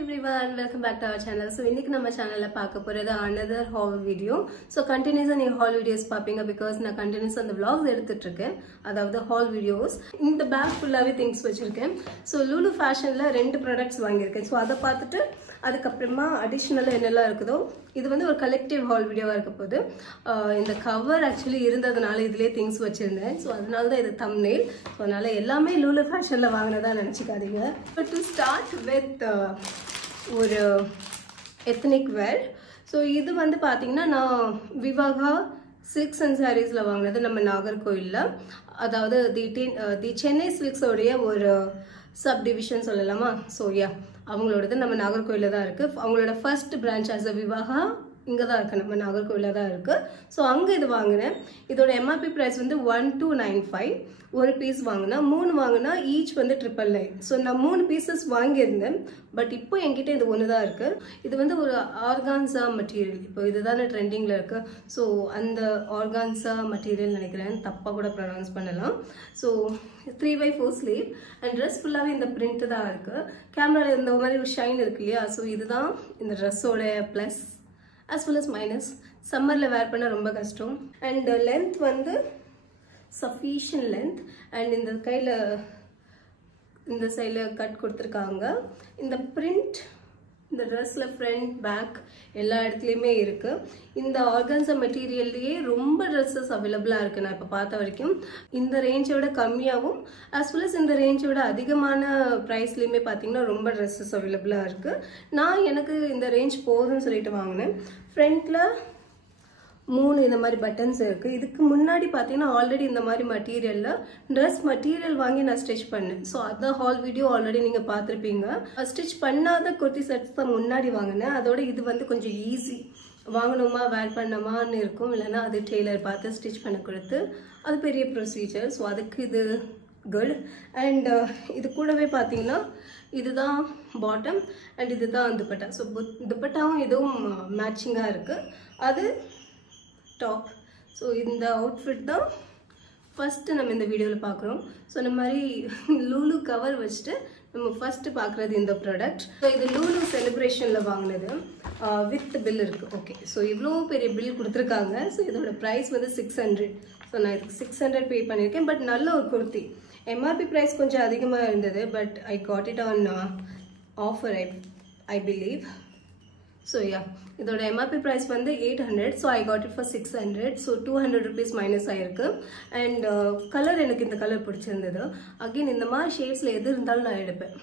everyone, welcome back to our channel. So இன்னைக்கு நம்ம சேனல்ல பார்க்க போறது another haul video. So continuous நீ haul videos பாப்பீங்க because நான் continuous அந்த vlogs எடுத்துட்டு இருக்கேன். அதாவது haul videos. இந்த bag ஃபுல்லாவே things வச்சிருக்கேன். So Lulu fashionல ரெண்டு products வாங்கியிருக்கேன். So அத பார்த்துட்டு அதுக்கு அப்புறமா அடிஷனலா என்னெல்லாம் இருக்குதோ இது வந்து ஒரு கலெக்டிவ் ஹால் வீடியோவா இருக்க போகுது. இந்த கவர் ஆக்சுவலி இருந்ததுனால இதுலயே திங்ஸ் வச்சிருந்தேன். ஸோ அதனால தான் இது தம்ப்நெயில். ஸோ அதனால எல்லாமே லூலு ஃபேஷன்ல வாங்கினதா நினைச்சுக்காதீங்க. டு ஸ்டார்ட் வித் ஒரு எத்னிக் வேர். ஸோ இது வந்து பார்த்தீங்கன்னா நான் விவாகா சில்க்ஸ் அண்ட் சாரீஸ்ல வாங்கினது நம்ம நாகர்கோயிலில். அதாவது தி சென்னை சில்க்ஸோடைய ஒரு சப் டிவிஷன் சொல்லலாமா. ஸோ அவங்களோடது நம்ம நாகர்கோயிலில் தான் இருக்குது. அவங்களோட first branch as a Vivaha இங்கே தான் இருக்குது, நம்ம நாகர்கோயிலில் தான் இருக்குது. ஸோ அங்கே இது வாங்கினேன். இதோட எம்ஆர்பி ப்ரைஸ் வந்து 1295. ஒரு பீஸ் வாங்கினா 3 வாங்கினா ஈச் வந்து 999. ஸோ நான் 3 பீசஸ் வாங்கியிருந்தேன். பட் இப்போ என்கிட்ட இது ஒன்று தான் இருக்குது. இது வந்து ஒரு ஆர்கான்சா மெட்டீரியல். இப்போ இதுதானே ட்ரெண்டிங்கில் இருக்குது. ஸோ அந்த ஆர்கான்சா மெட்டீரியல் நினைக்கிறேன், தப்பாக கூட ப்ரொனவுன்ஸ் பண்ணலாம். ஸோ 3/4 ஸ்லீவ் அண்ட் ட்ரெஸ் ஃபுல்லாகவே இந்த பிரிண்ட் தான் இருக்குது. கேமராவில் இந்த மாதிரி ஒரு ஷைன் இருக்கு இல்லையா. ஸோ இதுதான் இந்த ட்ரெஸ்ஸோட plus as well as minus. சம்மரில் வேர் பண்ண ரொம்ப கஷ்டம். அண்ட் லென்த் வந்து சஃபிஷியன்ட் லென்த். அண்ட் இந்த கையில் இந்த சைடில் கட் கொடுத்துருக்காங்க. இந்த பிரிண்ட் இந்த ட்ரெஸ்ஸில் ஃப்ரண்ட் பேக் எல்லா இடத்துலையுமே இருக்குது. இந்த ஆர்கான்சா மெட்டீரியல்லையே ரொம்ப ட்ரெஸ்ஸஸ் அவைலபிளாக இருக்குது நான் இப்போ பார்த்த வரைக்கும். இந்த ரேஞ்சோட கம்மியாகவும் ஆஸ் வெல் அஸ் இந்த ரேஞ்சோட அதிகமான ப்ரைஸ்லேயுமே பார்த்தீங்கன்னா ரொம்ப ட்ரெஸ்ஸஸ் அவைலபிளாக இருக்குது. எனக்கு இந்த ரேஞ்ச் போதும்னு சொல்லிட்டு வாங்கினேன். ஃப்ரண்ட்டில் 3 இந்த மாதிரி பட்டன்ஸ் இருக்குது. இதுக்கு முன்னாடி பார்த்தீங்கன்னா ஆல்ரெடி இந்த மாதிரி மெட்டீரியலில் ட்ரெஸ் மெட்டீரியல் வாங்கி நான் ஸ்டிச் பண்ணேன். ஸோ அதான் ஹால் வீடியோ ஆல்ரெடி நீங்கள் பார்த்துருப்பீங்க. ஸ்டிச் பண்ணாத குர்த்தி செட்ஸ் தான் முன்னாடி வாங்கினேன். அதோட இது வந்து கொஞ்சம் ஈஸி, வாங்கணுமா வேர் பண்ணணுமான்னு இருக்கும். இல்லைன்னா அது டெய்லர் பார்த்து ஸ்டிச் பண்ண கொடுத்து அது பெரிய ப்ரொசீஜர். ஸோ அதுக்கு இது குட். அண்ட் இது கூடவே பார்த்தீங்கன்னா இதுதான் பாட்டம் அண்ட் இதுதான் துப்பட்டா. ஸோ துப்பட்டாவும் இதுவும் மேட்சிங்காக இருக்குது. அது டாப். ஸோ இந்த அவுட்ஃபிட் தான் ஃபஸ்ட்டு நம்ம இந்த வீடியோவில் பார்க்குறோம். ஸோ இந்த மாதிரி லூலு கவர் வச்சுட்டு நம்ம ஃபஸ்ட்டு பார்க்குறது இந்த ப்ராடக்ட். ஸோ இது லூலு செலிப்ரேஷனில் வாங்கினது வித் பில் இருக்குது. ஓகே, ஸோ இவ்வளோ பெரிய பில் கொடுத்துருக்காங்க. ஸோ இதோட ப்ரைஸ் வந்து 600. ஸோ நான் இதுக்கு 600 பே பண்ணியிருக்கேன். பட் நல்ல ஒரு குர்த்தி. எம்ஆர்பி ப்ரைஸ் கொஞ்சம் அதிகமாக இருந்தது. But I got it on offer I believe. So இதோட எம்ஆர்பி ப்ரைஸ் வந்து 800. So I got it for 600. So 200 rupees minus ஆகிருக்கு. அண்ட் கலர் எனக்கு இந்த கலர் பிடிச்சிருந்தது. அகெயின் இந்த மாதிரி ஷேட்ஸில் எது இருந்தாலும் நான் எடுப்பேன்.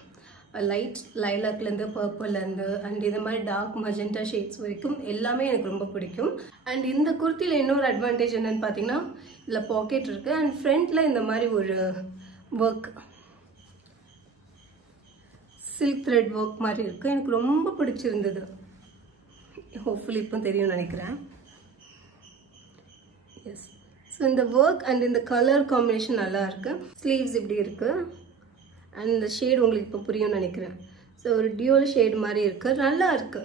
லைட் லைலாக்லேருந்து பர்பிள்லேருந்து அண்ட் இந்த மாதிரி டார்க் மஜெண்டா ஷேட்ஸ் வரைக்கும் எல்லாமே எனக்கு ரொம்ப பிடிக்கும். அண்ட் இந்த குர்த்தியில் இன்னொரு அட்வான்டேஜ் என்னென்னு பார்த்தீங்கன்னா இதில் பாக்கெட் இருக்குது. அண்ட் ஃப்ரண்ட்டில் இந்த மாதிரி ஒரு ஒர்க் சில்க் த்ரெட் ஒர்க் மாதிரி இருக்குது. எனக்கு ரொம்ப பிடிச்சிருந்தது. ஹோப்ஃபுல்லி இப்போ தெரியும் நினைக்கிறேன். எஸ், ஸோ இந்த ஒர்க் அண்ட் இந்த கலர் காம்பினேஷன் நல்லா இருக்கு. ஸ்லீவ்ஸ் இப்படி இருக்கு அண்ட் இந்த ஷேட் உங்களுக்கு இப்போ புரியும்னு நினைக்கிறேன். ஸோ ஒரு டியூவல் ஷேட் மாதிரி இருக்கு, நல்லா இருக்கு.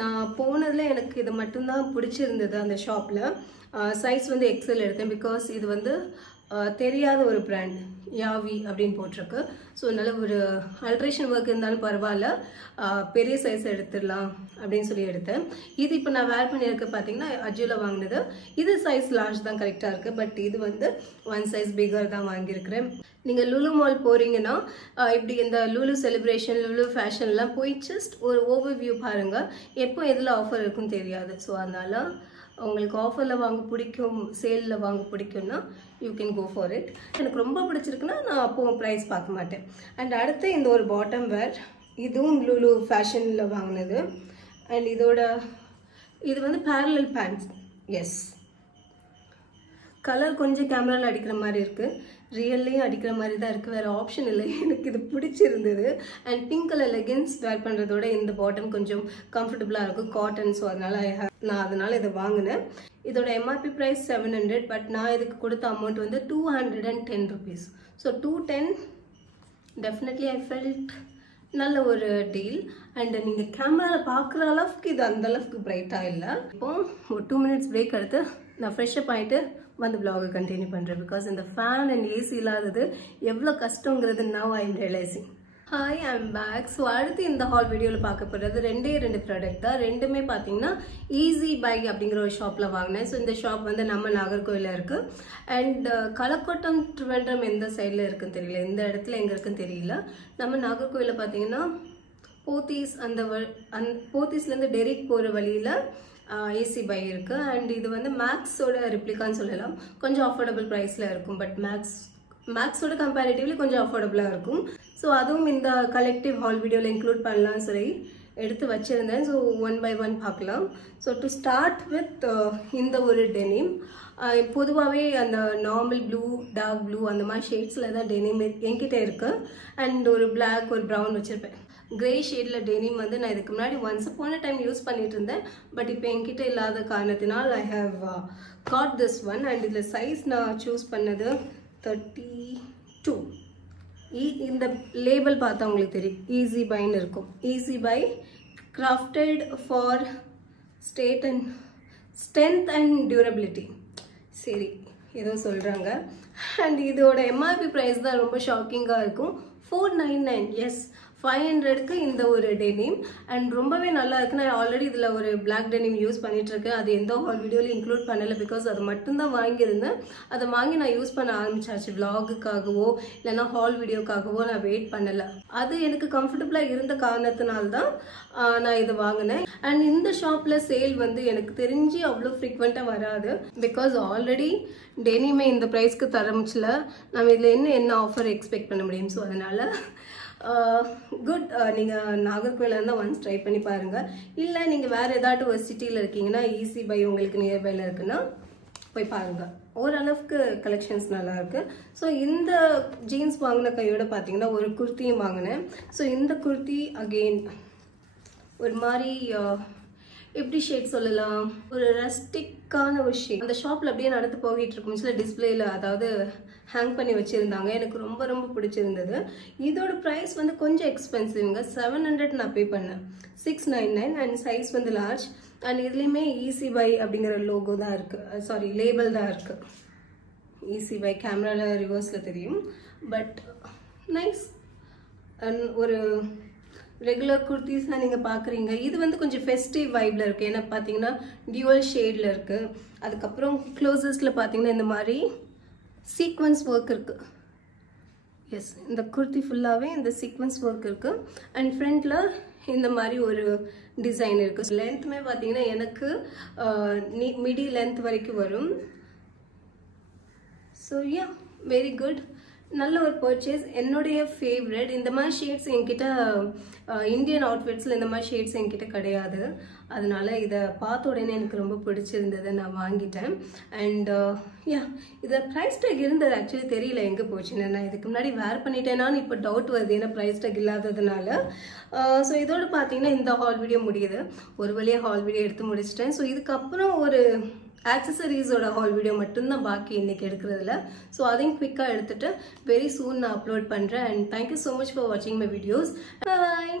நான் போனதில் எனக்கு இது மட்டும்தான் பிடிச்சிருந்தது அந்த ஷாப்பில். சைஸ் வந்து எக்ஸல் எடுத்தேன் பிகாஸ் இது வந்து தெரியாத ஒரு பிராண்ட் யாவி அப்படின்னு போட்டிருக்கு. ஸோ நல்ல ஒரு அல்ட்ரேஷன் ஒர்க் இருந்தாலும் பரவாயில்ல, பெரிய சைஸ் எடுத்துடலாம் அப்படின்னு சொல்லி எடுத்தேன். இது இப்போ நான் வேர் பண்ணியிருக்க பார்த்தீங்கன்னா அஜியோவில் வாங்கினது. இது சைஸ் லார்ஜ் தான் கரெக்டாக இருக்குது. பட் இது வந்து 1 சைஸ் பிகர் தான் வாங்கியிருக்கிறேன். நீங்கள் லுலு மால் போகிறீங்கன்னா இப்படி இந்த லுலு செலிப்ரேஷன் லுலு ஃபேஷன்லாம் போய் ஜஸ்ட் ஒரு ஓவர்வியூ பாருங்கள். எப்போ எதில் ஆஃபர் இருக்குன்னு தெரியாது. ஸோ அதனால் உங்களுக்கு ஆஃபரில் வாங்க பிடிக்கும், சேலில் வாங்க பிடிக்கும்னா you can go for it. எனக்கு ரொம்ப பிடிச்சிருக்குன்னா நான் அப்போது ப்ரைஸ் பார்க்க மாட்டேன். அண்ட் அடுத்து இந்த ஒரு பாட்டம் வேர், இதுவும் லுலு ஃபேஷனில் வாங்கினது. அண்ட் இது வந்து பேரலல் பேண்ட்ஸ். எஸ், கலர் கொஞ்சம் கேமராவில் அடிக்கிற மாதிரி இருக்குது, ரியல்லையும் அடிக்கிற மாதிரி தான் இருக்குது. வேறு ஆப்ஷன் இல்லை. எனக்கு இது பிடிச்சிருந்தது. அண்ட் பிங்க் கலர் லெகின்ஸ் வேர் பண்ணுறதோட இந்த பாட்டம் கொஞ்சம் கம்ஃபர்டபுளாக இருக்கும், காட்டன். ஸோ அதனால் இதை வாங்கினேன். இதோட எம்ஆர்பி ப்ரைஸ் 700. பட் நான் இதுக்கு கொடுத்த அமௌண்ட் வந்து 210 rupees. So 210 definitely I felt நல்ல ஒரு டீல். அண்ட் நீங்கள் கேமராவில் பார்க்குற அளவுக்கு இது அந்த அளவுக்கு பிரைட்டாக இல்லை. இப்போ ஒரு 2 மினிட்ஸ் பிரேக் எடுத்து நான் ஃப்ரெஷ்அப் ஆகிட்டு வந்து vlog கண்டினியூ பண்ணுறேன். பிகாஸ் இந்த ஃபேன் அண்ட் ஏசி இல்லாதது எவ்வளோ கஷ்டங்கிறது now I am realizing. Hi, I'm back. So அடுத்து இந்த ஹால் வீடியோல பார்க்க போறது ரெண்டு ப்ராடக்ட் தான். ரெண்டுமே பாத்தீங்கன்னா ஈஸி பை அப்படிங்கற ஒரு ஷாப்ல வாங்குனேன். சோ இந்த ஷாப் வந்து நம்ம நாகர்கோயில்ல இருக்கு. அண்ட் கலக்கோட்டம் ட்ரிவெண்ட்ரம் எந்த சைடுல இருக்குன்னு தெரியல. இந்த இடத்துல எங்க இருக்குன்னு தெரியல. நம்ம நாகர்கோயில்ல பாத்தீங்கன்னா போத்தீஸ் போத்தீஸ்ல இருந்து டெரிக் போற வழியில ஏசி பை இருக்கு. அண்ட் இது வந்து மேக்ஸோட ரிப்ளிகான்னு சொல்லலாம். கொஞ்சம் அஃபோர்டபுள் பிரைஸ்ல இருக்கும். பட் மேக்ஸோட கம்பேரிட்டிவ்லி கொஞ்சம் அஃபோர்டபுளா இருக்கும். ஸோ அதுவும் இந்த கலெக்டிவ் ஹால் வீடியோவில் இன்க்ளூட் பண்ணலாம்னு சொல்லி எடுத்து வச்சிருந்தேன். ஸோ ஒன் பை ஒன் பார்க்கலாம். ஸோ டு ஸ்டார்ட் வித் இந்த ஒரு டெனிம். பொதுவாகவே அந்த நார்மல் ப்ளூ, டார்க் ப்ளூ அந்த மாதிரி ஷேட்ஸில் தான் டெனிம் என்கிட்ட இருக்கு. அண்ட் ஒரு பிளாக், ஒரு ப்ரௌன் வச்சிருப்பேன். கிரே ஷேடில் டெனிம் வந்து நான் இதுக்கு முன்னாடி once upon a time use பண்ணிட்டு இருந்தேன். பட் இப்போ என்கிட்ட இல்லாத காரணத்தினால் I have got this one. And இதில் சைஸ் நான் சூஸ் பண்ணது 32. இந்த லேபிள் பார்த்தா உங்களுக்கு தெரியும், ஈஸி பைன்னு இருக்கும். Easy buy, crafted for strength and durability. சரி, ஏதோ சொல்கிறாங்க. அண்ட் இதோட எம்ஆர்பி ப்ரைஸ் தான் ரொம்ப ஷாக்கிங்காக இருக்கும். 499. எஸ், 500க்கு இந்த ஒரு டெனிம். அண்ட் ரொம்பவே நல்லா இருக்கு. நான் ஆல்ரெடி இதில் ஒரு பிளாக் டெனிம் யூஸ் பண்ணிட்டு இருக்கேன். அது எந்த ஹால் வீடியோவில் இன்க்ளூட் பண்ணலை. பிகாஸ் அது மட்டும்தான் வாங்கியிருந்தேன். அதை வாங்கி நான் யூஸ் பண்ண ஆரம்பிச்சாச்சு. விளாகுக்காகவோ இல்லைன்னா ஹால் வீடியோக்காகவோ நான் வெயிட் பண்ணலை. அது எனக்கு கம்ஃபர்டபுளாக இருந்த காரணத்தினால்தான் நான் இதை வாங்கினேன். அண்ட் இந்த ஷாப்பில் சேல் வந்து எனக்கு தெரிஞ்சு அவ்வளோ ஃப்ரீக்வெண்ட்டாக வராது. பிகாஸ் ஆல்ரெடி டெனிமே இந்த ப்ரைஸ்க்கு தரமிச்சில் நம்ம இதில் என்ன ஆஃபர் எக்ஸ்பெக்ட் பண்ண முடியும். ஸோ அதனால் குட். நீங்கள் நாகர்கோயில இருந்தால் ஒன்ஸ் ட்ரை பண்ணி பாருங்கள். இல்லை நீங்கள் வேறு ஏதாட்டும் ஒரு சிட்டியில் இருக்கீங்கன்னா ஈஸி பை உங்களுக்கு நியர்பையில் இருக்குன்னா போய் பாருங்கள். ஓரளவுக்கு கலெக்ஷன்ஸ் நல்லாயிருக்கு. ஸோ இந்த ஜீன்ஸ் வாங்கின கையோட பார்த்தீங்கன்னா ஒரு குர்த்தியும் வாங்கினேன். ஸோ இந்த குர்த்தி அகெயின் ஒரு மாதிரி எப்படி ஷேட் சொல்லலாம், ஒரு ரஸ்டிக்கான ஒரு ஷேட். அந்த ஷாப்பில் அப்படியே நடந்து போகிட்டு இருக்கும் சில டிஸ்பிளேல, அதாவது ஹேங் பண்ணி வச்சுருந்தாங்க. எனக்கு ரொம்ப ரொம்ப பிடிச்சிருந்தது. இதோட ப்ரைஸ் வந்து கொஞ்சம் எக்ஸ்பென்சிவ்ங்க. 700 நான் பே பண்ணேன். 699. அண்ட் சைஸ் வந்து லார்ஜ். அண்ட் இதுலேயுமே ஈஸி பை அப்படிங்கிற லோகோ தான் இருக்குது. சாரி, லேபிள் தான் இருக்குது. ஈஸி பை கேமராவில் ரிவர்ஸில் தெரியும். But nice. அண்ட் ஒரு ரெகுலர் குர்த்திஸ் தான் நீங்கள் பார்க்குறீங்க. இது வந்து கொஞ்சம் ஃபெஸ்டிவ் வைப்பில் இருக்குது. ஏன்னா பார்த்தீங்கன்னா டியூவல் ஷேடில் இருக்குது. அதுக்கப்புறம் க்ளோசஸில் பார்த்தீங்கன்னா இந்த மாதிரி சீக்வன்ஸ் ஒர்க் இருக்குது. எஸ், இந்த குர்த்தி ஃபுல்லாகவே இந்த சீக்வன்ஸ் ஒர்க் இருக்குது. அண்ட் ஃப்ரண்ட்டில் இந்த மாதிரி ஒரு டிசைன் இருக்குது. லென்த்துமே பார்த்தீங்கன்னா எனக்கு மிடி லென்த் வரைக்கும் வரும். So yeah, very good. நல்ல ஒரு பர்ச்சேஸ். என்னுடைய ஃபேவரட். இந்த மாதிரி ஷேட்ஸ் என்கிட்ட இந்தியன் அவுட்ஃபிட்ஸில் இந்த மாதிரி ஷேட்ஸ் என்கிட்ட கிடையாது. அதனால இதை பார்த்த உடனே எனக்கு ரொம்ப பிடிச்சிருந்தது, நான் வாங்கிட்டேன். அண்ட் யா, இதை ப்ரைஸ் டேக் இருந்தது ஆக்சுவலி தெரியல எங்கே போச்சுன்னு. நான் இதுக்கு முன்னாடி வேர் பண்ணிட்டேனான்னு இப்போ டவுட் வருது, ஏன்னா ப்ரைஸ் டேக் இல்லாததுனால. ஸோ இதோடு பார்த்தீங்கன்னா இந்த ஹால் வீடியோ முடியுது. ஒரு வழியாக ஹால் வீடியோ எடுத்து முடிச்சிட்டேன். ஸோ இதுக்கப்புறம் ஒரு ஆக்சசரிஸோட ஹால் வீடியோ மட்டும்தான் பாக்கி இன்னைக்கு எடுக்கிறதுல. ஸோ அதையும் குவிக்காக எடுத்துட்டு வெரி சூன் நான் அப்லோட் பண்ணுறேன். And thank you so much for வாட்சிங் மை வீடியோஸ். பாய்.